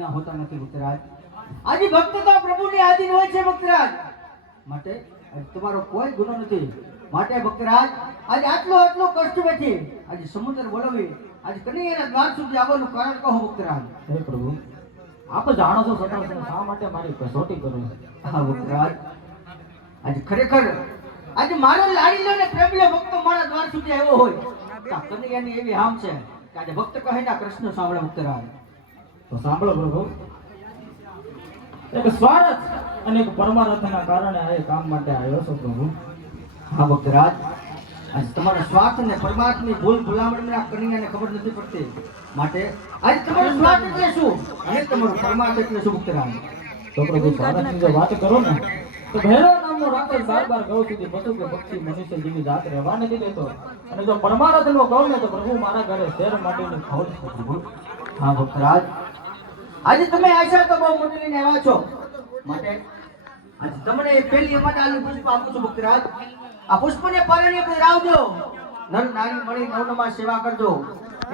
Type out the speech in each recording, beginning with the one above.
વિના હોતા નથી ભક્તરાજ. આજે ભક્ત તો પ્રભુની આધીન હોય છે ભક્તરાજ. માટે આજે તમારો કોઈ ગુનો નથી. માટે ભક્તરાજ આજે આટલો કષ્ટ વેઠી આજે સમુદ્ર બોલાવી આજે કનૈયાના દ્વાર સુધી આવવાનું કારણ કહો ભક્તરાજ. હે પ્રભુ, આપ જાણો છો છતાં શા માટે મારી કસોટી કરો? હા ભક્તરાજ, આજે ખરેખર આજે મારો લાડીલો ને પ્રેમીલો ભક્ત મારા દ્વાર સુધી આવ્યો હોય તો આ કનૈયાની એવી હામ છે કે આજે ભક્ત કહે ના કૃષ્ણ સાંભળે ભક્તરાજ. તો સાંભળો પ્રભુ, એક સ્વાર્થ અને એક પરમાર્થના કારણે આ કામ માટે આવ્યો છો પ્રભુ. હા ભક્તરાજ, આજે તમારો સ્વાર્થ અને પરમાત્માની ભૂલામણમાં કનૈયાને ખબર નથી પડતી. માટે આજે તમારો સ્વાર્થ એટલે શું અને તમારો પરમાર્થ એટલે શું ભક્તરાજ? તો પ્રભુ, સ્વાર્થની જો વાત કરો ને તો ભૈરવ નામનો રાક્ષસ બાર ગૌ સુધી પશુ કે પક્ષી મનુષ્ય જેવી જાત રહેવા નથી દેતો. અને જો પરમાર્થનો કહું ને તો પ્રભુ મારા ઘરે શેર માટેની ખોળ છે પ્રભુ. હા ભક્તરાજ, આજે તમે આશા તો બહુ મોટી લઈને આવ્યા છો. માટે આજે તમને પહેલી અમારે આલુ પુષ્પ આપું છું ભક્તરાજ. આ પુષ્પને પારણીય પર આવજો. નર નારી મળી નવનમાં સેવા કરજો.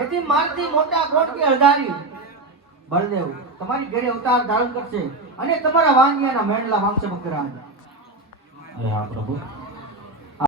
એથી મારતી મોટા કોટ કે હજારી બળદેવ તમારી ઘરે અવતાર ધારણ કરશે અને તમારા વાણિયાના મેણલા માંગશે ભક્તરાજ. હા પ્રભુ.